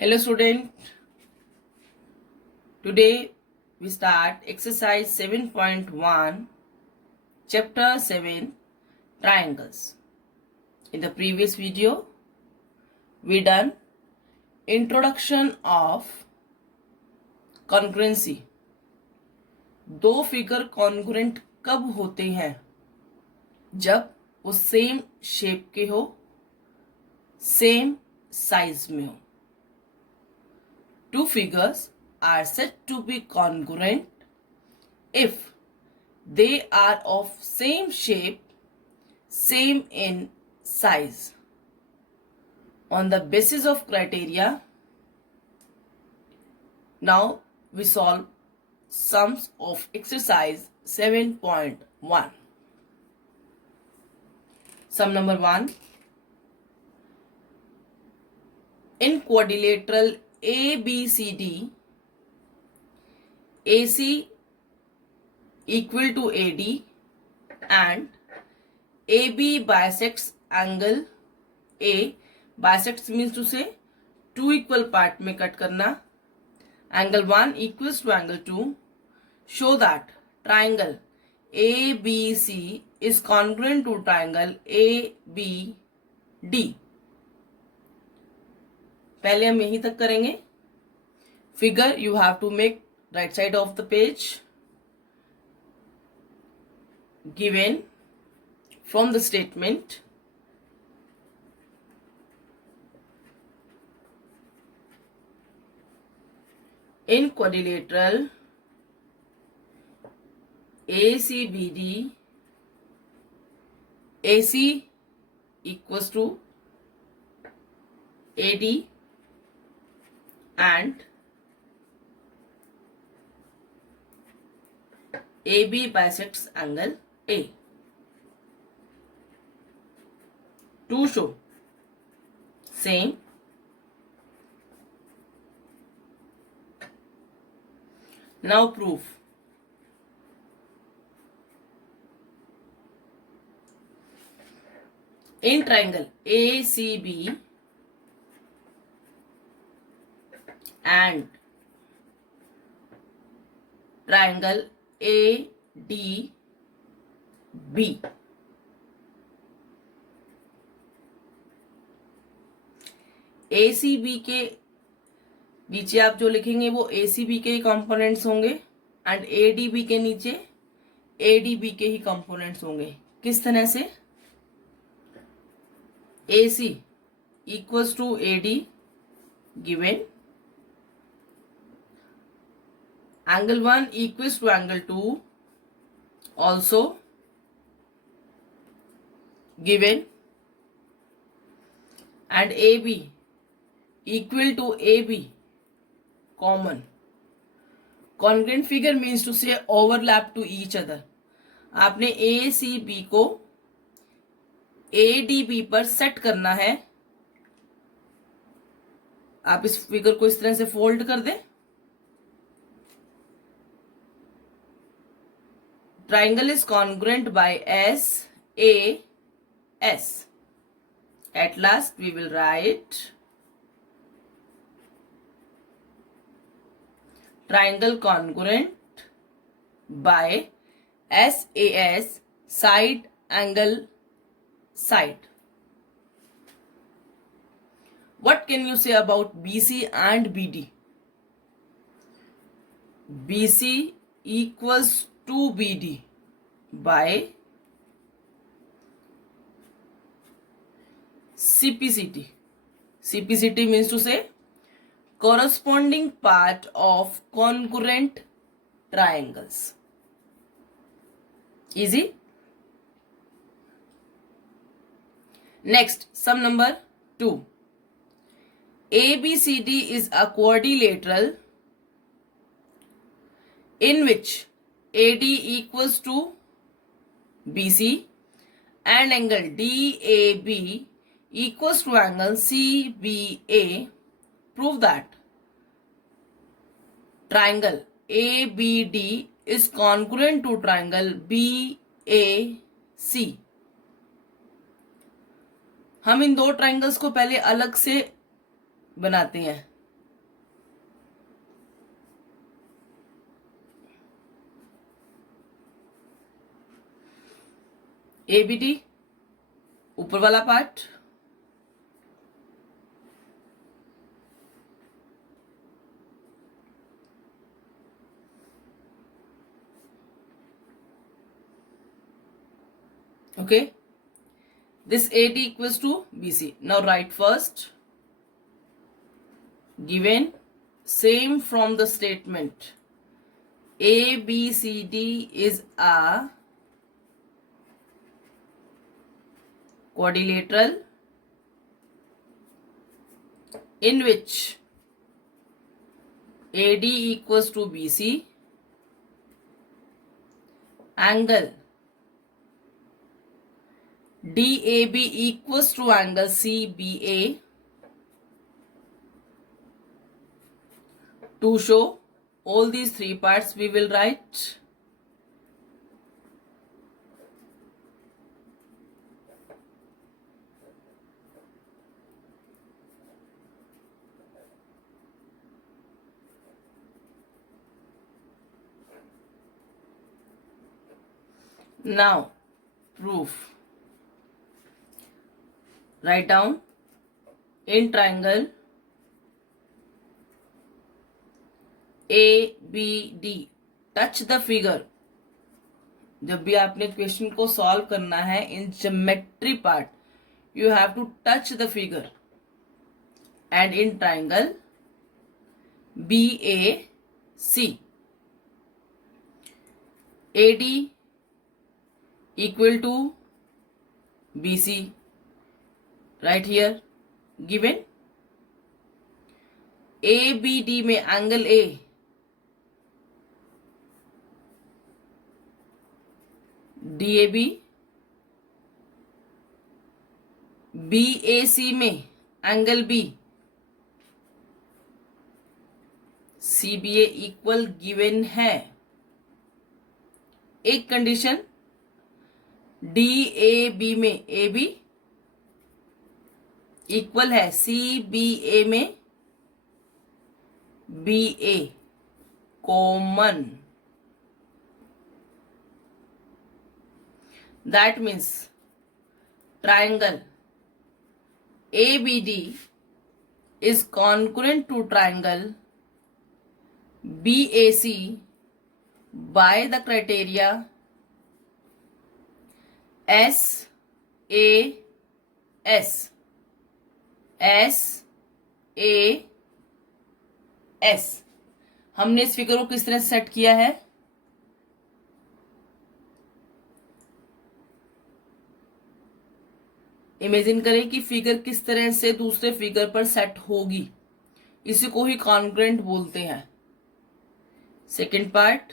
Hello student, today we start exercise 7.1 chapter 7 triangles. In the previous video we done introduction of congruency. दो figure congruent कब होते हैं? जब वो same shape के हो, सेम साइज में हो. Two figures are said to be congruent if they are of same shape, same in size. On the basis of criteria, now we solve sums of exercise 7.1. Sum number 1. In quadrilateral ABCD, AC equal to AD and AB bisects angle A. Bisects means to say two equal part में cut करना. Angle 1 equals to angle 2. Show that triangle ABC is congruent to triangle ABD. पहले हम यहीं तक करेंगे. Figure you have to make right side of the page. Given from the statement in quadrilateral ACBD, AC equals to AD and AB bisects angle A. To show same, now proof. In triangle ACB and triangle ADB, ACB के नीचे आप जो लिखेंगे वो ACB के ही components होंगे and ADB के नीचे ADB के ही कंपोनेंट्स होंगे. किस तरह से? AC equals to AD given, angle 1 equals to angle 2 also given, and AB equal to AB common. Congruent figure means to say overlap to each other. आपने ACB को ADB पर सेट करना है. आप इस फिगर को इस तरह से फोल्ड कर दें. Triangle is congruent by SAS. At last we will write triangle congruent by SAS, side angle side. What can you say about BC and BD? BC equals to BD by CPCT. CPCT means to say corresponding part of congruent triangles. Easy. Next, sum number 2. ABCD is a quadrilateral in which AD equals to BC and angle DAB equals to angle CBA. Prove that triangle ABD is congruent to triangle BAC. हम इन दो triangles को पहले अलग से बनाते हैं. ABD ऊपर वाला part, okay, this AD equals to BC. Now write first, given, same from the statement, ABCD is a quadrilateral in which AD equals to BC, angle DAB equals to angle CBA. To show all these three parts, we will write now proof. Write down, in triangle ABD, touch the figure. जब भी आपने question को solve करना है in geometry part, you have to touch the figure. And in triangle BAC, AD equal to BC, right here given. ABD में angle A DAB, BAC में angle B CBA equal given है. एक condition, DAB में AB equal है CBA में BA, common. That means triangle ABD is congruent to triangle BAC by the criteria SAS. हमने इस figure को किस तरह से सेट किया है? इमेजिन करें कि फिगर किस तरह से दूसरे फिगर पर सेट होगी, इसी को ही कॉन्ग्रुएंट बोलते हैं. Second part,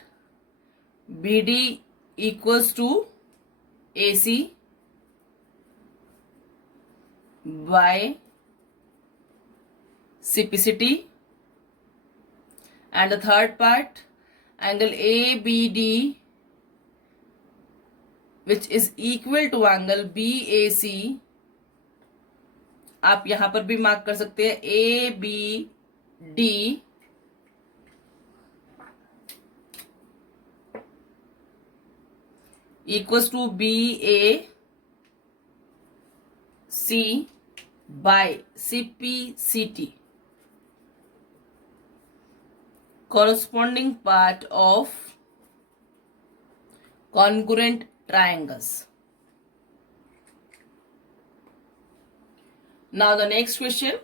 BD equals to AC by CPCT. And the third part, angle ABD which is equal to angle BAC. आप यहां पर भी मार्क कर सकते हैं, ABD equals to BAC by CPCT, corresponding part of congruent triangles. Now the next question,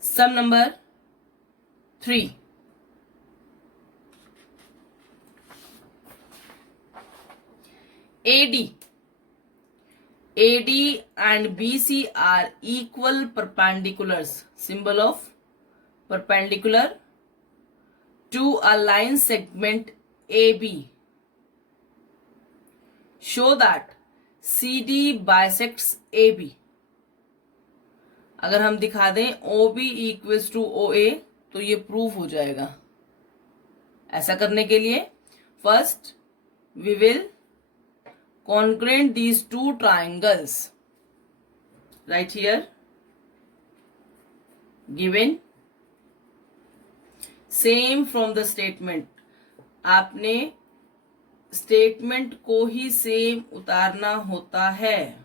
sum number 3. AD and BC are equal perpendiculars, symbol of perpendicular, to a line segment AB. Show that CD bisects AB. अगर हम दिखा दें OB equals to OA तो ये proof हो जाएगा. ऐसा करने के लिए first we will congruent these two triangles. Right here given, same from the statement, आपने स्टेटमेंट को ही सेम उतारना होता है।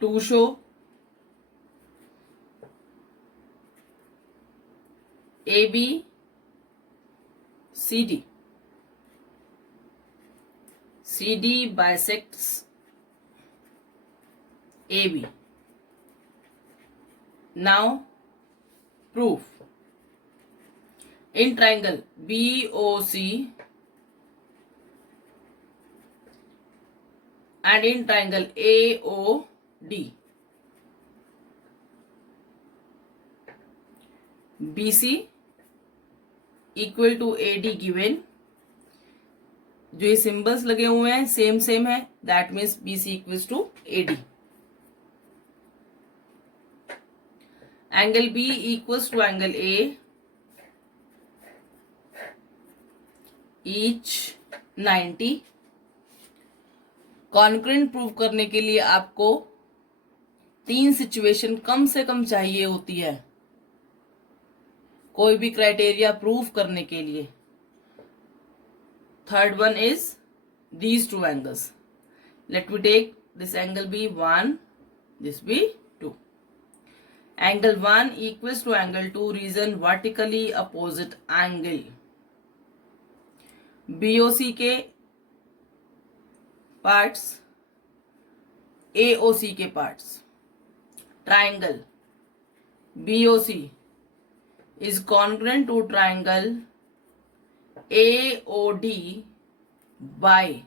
To show AB CD bisects AB. Now proof. In triangle BOC and in triangle AOD, BC equal to AD given. जो ये symbols लगे हुए हैं सेम है, that means BC equals to AD. Angle B equals to angle A, each 90. Concurrent prove करने के लिए आपको 3 सिचुएशन कम से कम चाहिए होती है कोई भी क्राइटेरिया प्रूव करने के लिए. Third one is these two angles. Let me take this angle be 1, this be 2. Angle 1 equals to angle 2, reason vertically opposite angle. BOC के parts, AOC के parts. Triangle BOC is congruent to triangle AOD by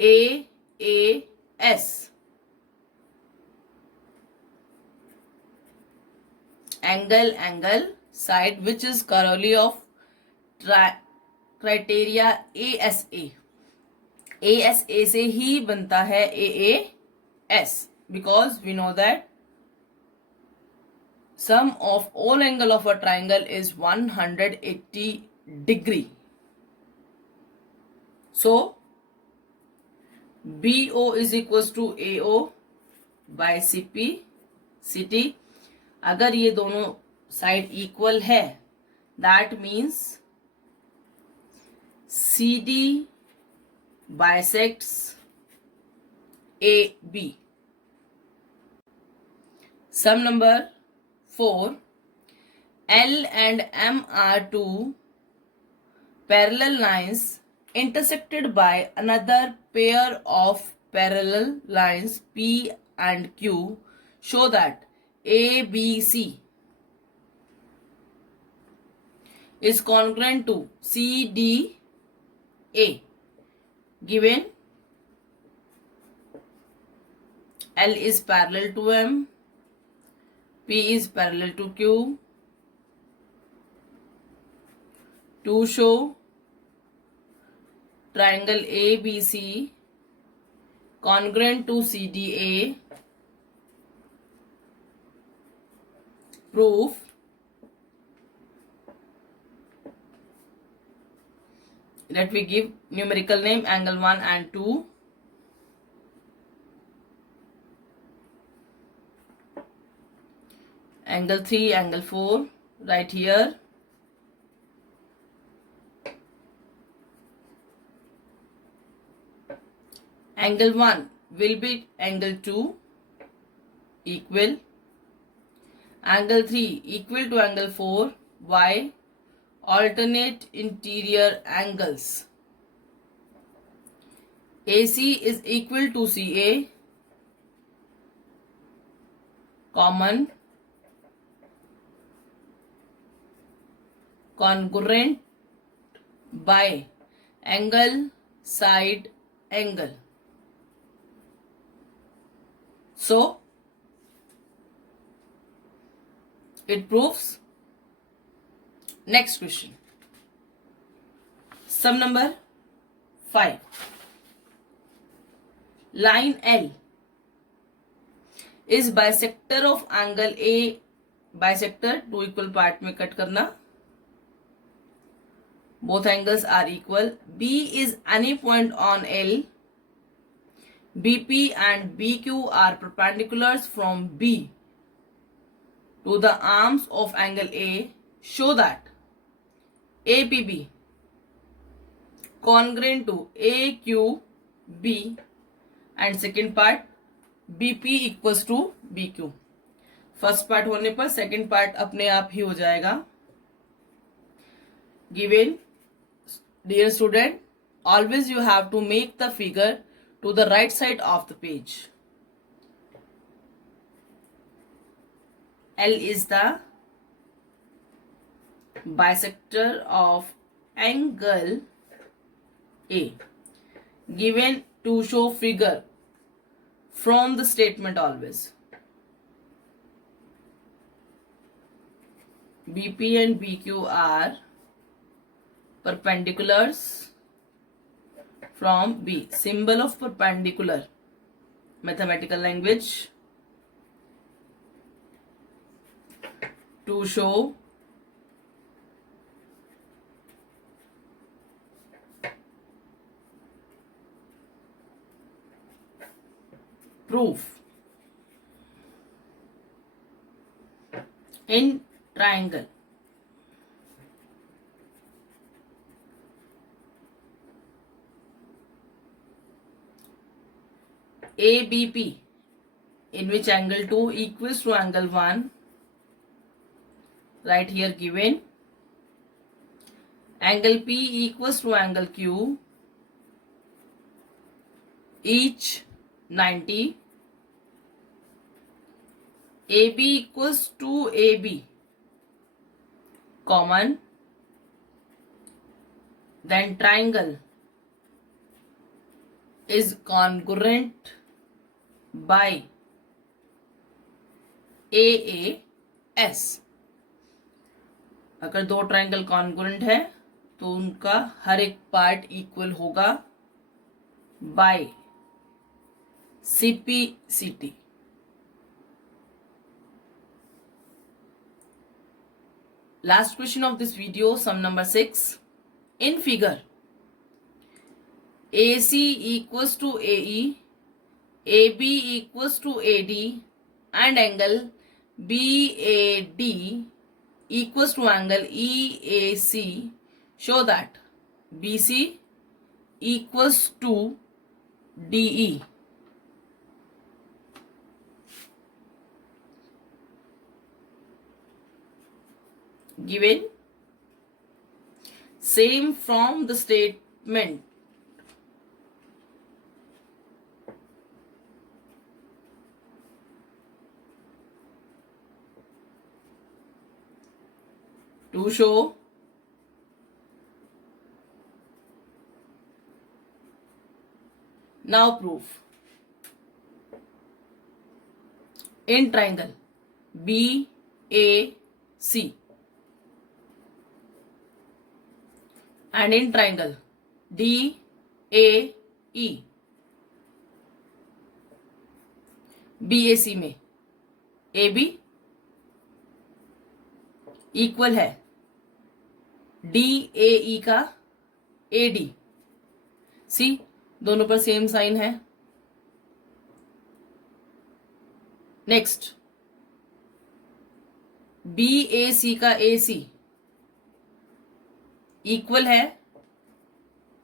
AAS. Angle side which is corollary of criteria ASA. ASA से ही बनता है AAS because we know that sum of all angle of a triangle is 180 degree. So BO is equals to AO by CT. अगर ये दोनों side equal है that means CD bisects AB. Sum number 4. L and M are two parallel lines intersected by another pair of parallel lines P and Q. Show that ABC is congruent to CDA. Given L is parallel to M, P is parallel to Q. To show triangle ABC congruent to CDA, proof. Let me give numerical name angle 1 and 2. Angle 3, angle 4, right here. Angle 1 will be angle 2 equal. Angle 3 equal to angle 4. Why? Alternate interior angles. AC is equal to CA. Common. Congruent by angle side angle. So it proves. Next question. Sum number 5. Line L is bisector of angle A. Bisector 2 equal part में cut करना. Both angles are equal. B is any point on L BP and BQ are perpendiculars from B to the arms of angle A, show that APB congruent to AQB and second part BP equals to BQ. First part होने पर second part अपने आप ही हो जाएगा. Given, dear student, always you have to make the figure to the right side of the page. L is the bisector of angle A, given to show figure from the statement always. BP and BQ are perpendiculars from B. Symbol of perpendicular, mathematical language, to show proof in triangle. ABP, in which angle 2 equals to angle 1, right here given. Angle P equals to angle Q, each 90. AB equals to AB, common. Then triangle is congruent by AAS. अगर दो triangle congruent है तो उनका हर एक part equal होगा bye CPCT. Last question of this video, sum number 6. In figure, AC equals to AE, AB equals to AD, and angle BAD equals to angle EAC, show that BC equals to DE. Given, same from the statement. To show now proof in triangle BAC and in triangle DAE. BAC में AB equal है DAE का AD. See, दोनों पर same sign है. Next, BAC का AC equal है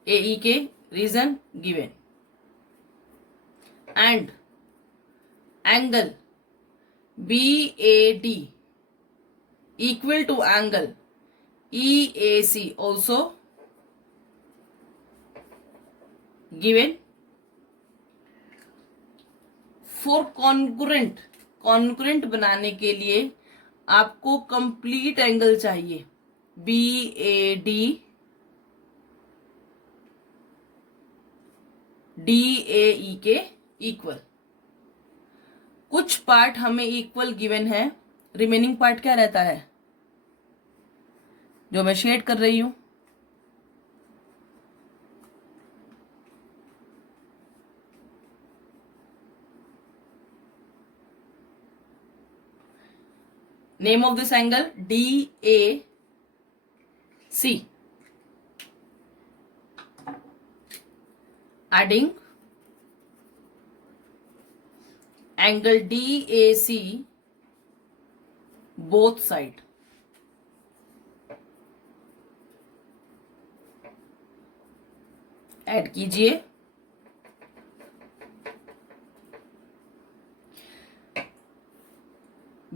AE के, reason given. And angle BAD equal to angle EAC also given. For congruent बनाने के लिए आपको कंप्लीट एंगल चाहिए. BAD DAE के इक्वल. कुछ पार्ट हमें इक्वल गिवन है, रिमेनिंग पार्ट क्या रहता है जो मैं शेड कर रही हूं. Name of this angle DAC. Adding angle DAC both side. Add कीजिए।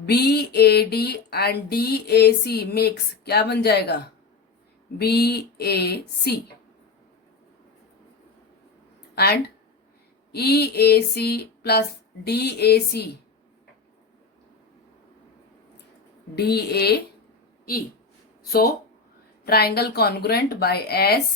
BAD एंड DAC मेक्स क्या बन जाएगा? BAC and EAC plus DAC DAE. So triangle congruent by SAS.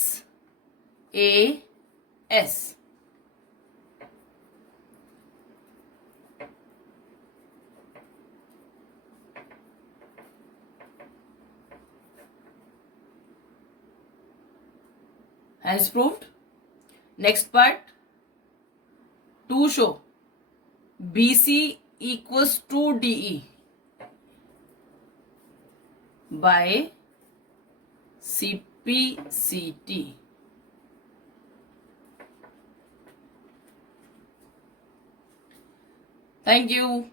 As proved. Next part, to show BC equals to DE by CPCT. Thank you.